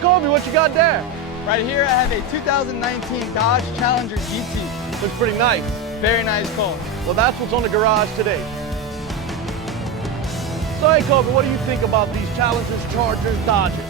Colby, what you got there? Right here, I have a 2019 Dodge Challenger GT. Looks pretty nice. Very nice car. Well, that's what's on the garage today. So, hey, Colby, what do you think about these Challengers, Chargers, Dodges?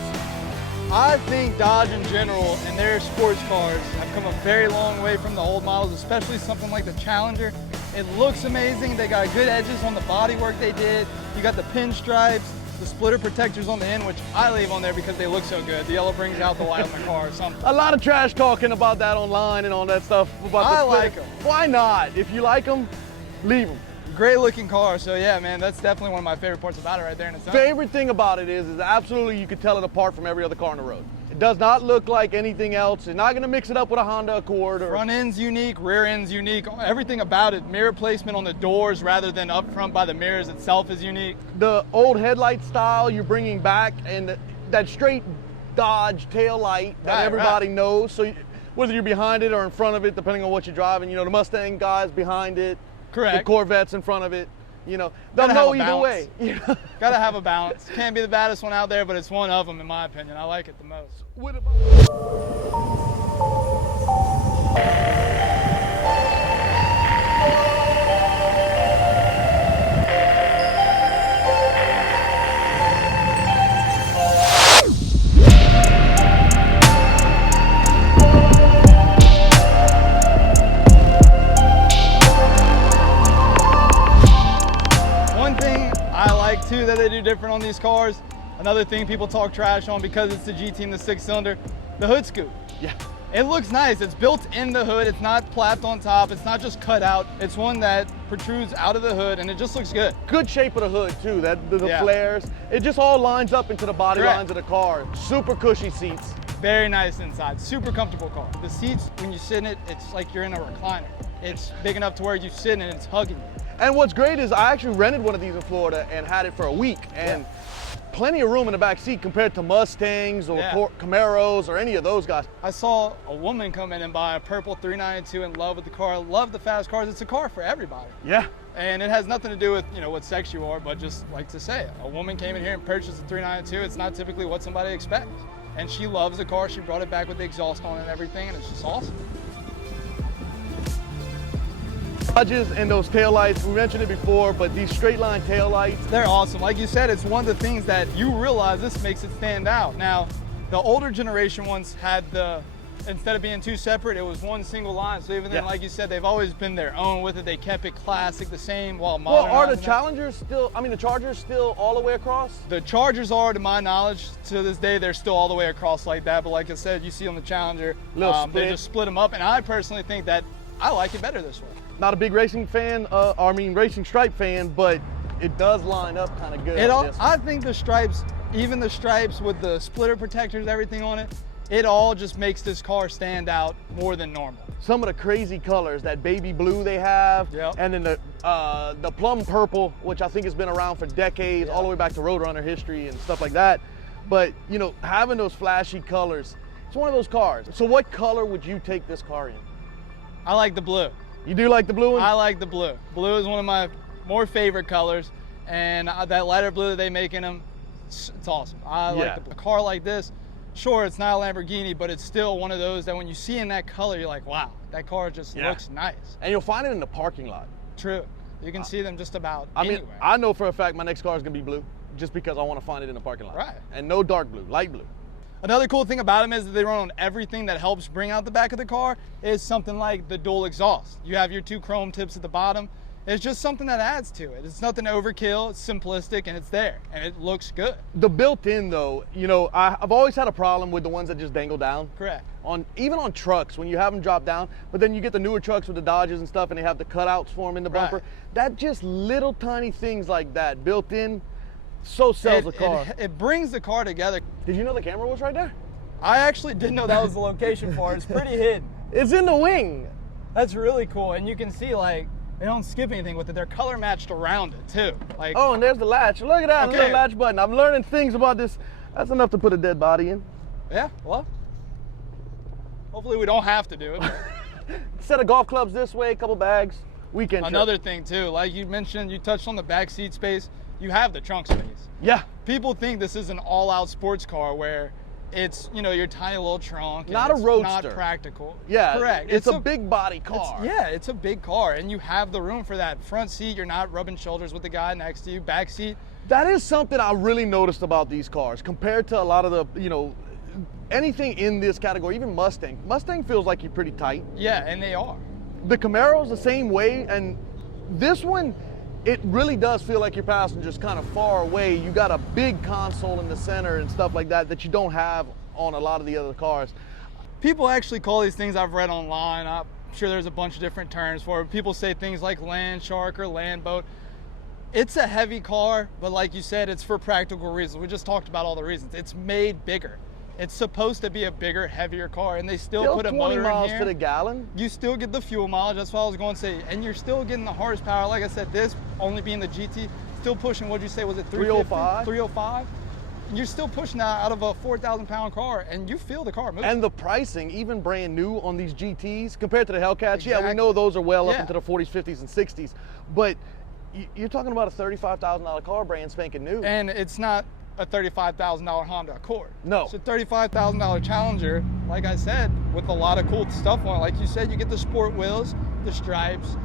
I think Dodge in general and their sports cars have come a very long way from the old models, especially something like the Challenger. It looks amazing. They got good edges on the bodywork they did. You got the pinstripes, the splitter protectors on the end, which I leave on there because they look so good. The yellow brings out the white on the car or something. A lot of trash talking about that online and all that stuff. I like them. Why not? If you like them, leave them. Great looking car, so yeah, man, that's definitely one of my favorite parts about it right there in its own. Favorite thing about it is absolutely you could tell it apart from every other car on the road. It does not look like anything else. It's not gonna mix it up with a Honda Accord. Front end's unique, rear end's unique, everything about it. Mirror placement on the doors rather than up front by the mirrors itself is unique. The old headlight style you're bringing back, and that straight Dodge tail light that everybody knows. So whether you're behind it or in front of it, depending on what you're driving, you know, the Mustang guys behind it. Correct. The Corvette's in front of it, you know. They'll know either way. Gotta have a balance. Can't be the baddest one out there, but it's one of them in my opinion. I like it the most. What about too that they do different on these cars. Another thing people talk trash on because it's the GT and the 6-cylinder, the hood scoop. Yeah. It looks nice. It's built in the hood. It's not plapped on top. It's not just cut out. It's one that protrudes out of the hood and it just looks good. Good shape of the hood too, the flares. It just all lines up into the body lines of the car. Super cushy seats. Very nice inside, super comfortable car. The seats, when you sit in it, it's like you're in a recliner. It's big enough to where you sit in it and it's hugging you. And what's great is I actually rented one of these in Florida and had it for a week, and plenty of room in the back seat compared to Mustangs or Camaros or any of those guys. I saw a woman come in and buy a purple 392 in love with the car. Love the fast cars. It's a car for everybody. Yeah. And it has nothing to do with, you know, what sex you are, but just like to say, a woman came in here and purchased a 392. It's not typically what somebody expects. And she loves the car. She brought it back with the exhaust on and everything, and it's just awesome. Dodges and those taillights, we mentioned it before, but these straight line taillights, they're awesome. Like you said, it's one of the things that you realize this makes it stand out. Now, the older generation ones had instead of being two separate, it was one single line. So even then, like you said, they've always been their own with it. They kept it classic, the same, while modernizing. Well, are the Challengers still, the Chargers still all the way across? The Chargers are, to my knowledge, to this day, they're still all the way across like that. But like I said, you see on the Challenger, they just split them up. And I personally think that I like it better this way. Not a big racing fan, racing stripe fan, but it does line up kind of good. I think the stripes, even the stripes with the splitter protectors, everything on it, it all just makes this car stand out more than normal. Some of the crazy colors, that baby blue they have, and then the plum purple, which I think has been around for decades, all the way back to Roadrunner history and stuff like that. But, you know, having those flashy colors, it's one of those cars. So what color would you take this car in? I like the blue. You do like the blue one? I like the blue. Blue is one of my more favorite colors, and that lighter blue that they make in them, it's awesome. I like the blue. A car like this, sure, it's not a Lamborghini, but it's still one of those that when you see in that color, you're like, wow, that car just looks nice. And you'll find it in the parking lot. True. You can see them just about anywhere. I know for a fact my next car is going to be blue, just because I want to find it in the parking lot. Right. And no dark blue, light blue. Another cool thing about them is that they run on everything that helps bring out the back of the car is something like the dual exhaust. You have your two chrome tips at the bottom. It's just something that adds to it. It's nothing overkill, it's simplistic, and it's there, and it looks good. The built-in though, you know, I've always had a problem with the ones that just dangle down. Correct. Even on trucks, when you have them drop down, but then you get the newer trucks with the Dodges and stuff, and they have the cutouts for them in the bumper. That just little tiny things like that built in, so sells the car. It brings the car together. Did you know the camera was right there? I actually didn't know that was the location for it. It's pretty hidden. It's in the wing. That's really cool. And you can see, like, they don't skip anything with it. They're color matched around it too. Like, oh, and there's the latch. Look at that little latch button. I'm learning things about this. That's enough to put a dead body in. Yeah, well, hopefully we don't have to do it. Set of golf clubs this way, a couple bags, weekend trip. Another thing too, like you mentioned, you touched on the back seat space. You have the trunk space. Yeah. People think this is an all-out sports car where It's, you know, your tiny little trunk. Not a roadster. Not practical. Yeah, correct. It's a big body car. It's a big car, and you have the room for that. Front seat, you're not rubbing shoulders with the guy next to you. Back seat. That is something I really noticed about these cars compared to a lot of the, you know, anything in this category, even Mustang. Mustang feels like you're pretty tight. Yeah, and they are. The Camaro's the same way, and this one, it really does feel like your passenger's kind of far away. You got a big console in the center and stuff like that that you don't have on a lot of the other cars. People actually call these things, I've read online, I'm sure there's a bunch of different terms for it. People say things like land shark or land boat. It's a heavy car, but like you said, it's for practical reasons. We just talked about all the reasons. It's made bigger. It's supposed to be a bigger, heavier car, and they still put a motor in here. 20 miles to the gallon. You still get the fuel mileage, that's what I was going to say, and you're still getting the horsepower. Like I said, this only being the GT, still pushing, what'd you say, was it 305? 305? You're still pushing that out of a 4,000-pound car, and you feel the car moving. And the pricing, even brand new on these GTs, compared to the Hellcats, yeah, we know those are well up into the 40s, 50s, and 60s, but you're talking about a $35,000 car brand spanking new. And it's not a $35,000 Honda Accord. No. It's a $35,000 Challenger, like I said, with a lot of cool stuff on it. Like you said, you get the sport wheels, the stripes,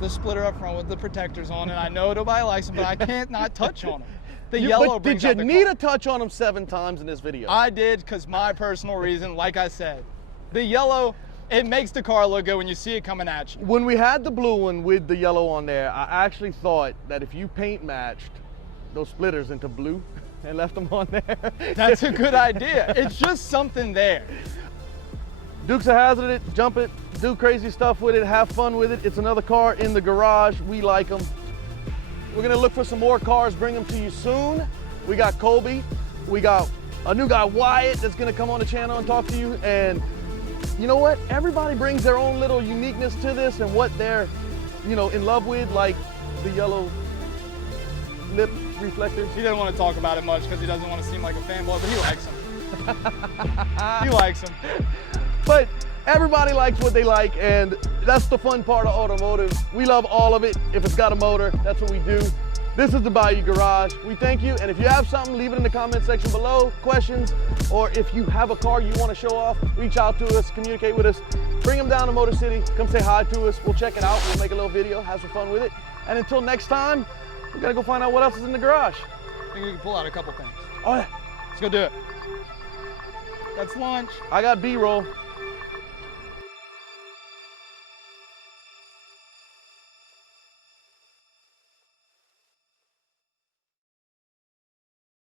the splitter up front with the protectors on it. I know nobody likes them, but I can't not touch on them. The yellow brings out the Did you need to touch on them 7 times in this video? I did, because my personal reason, like I said, the yellow, it makes the car look good when you see it coming at you. When we had the blue one with the yellow on there, I actually thought that if you paint matched those splitters into blue and left them on there. That's a good idea. It's just something there. Dukes of Hazzard it, jump it, do crazy stuff with it, have fun with it. It's another car in the garage. We like them. We're gonna look for some more cars, bring them to you soon. We got Colby, we got a new guy, Wyatt, that's gonna come on the channel and talk to you. And you know what? Everybody brings their own little uniqueness to this and what they're, you know, in love with, like the yellow lip reflectors. He doesn't want to talk about it much because he doesn't want to seem like a fanboy, but he likes them. He likes them. But everybody likes what they like, and that's the fun part of automotive. We love all of it. If it's got a motor, that's what we do. This is the Bayou Garage. We thank you, and if you have something, leave it in the comment section below, questions, or if you have a car you want to show off, reach out to us, communicate with us, bring them down to Motor City, come say hi to us, we'll check it out, we'll make a little video, have some fun with it, and until next time, we gotta go find out what else is in the garage. I think we can pull out a couple things. Oh yeah. Let's go do it. That's lunch. I got B-roll.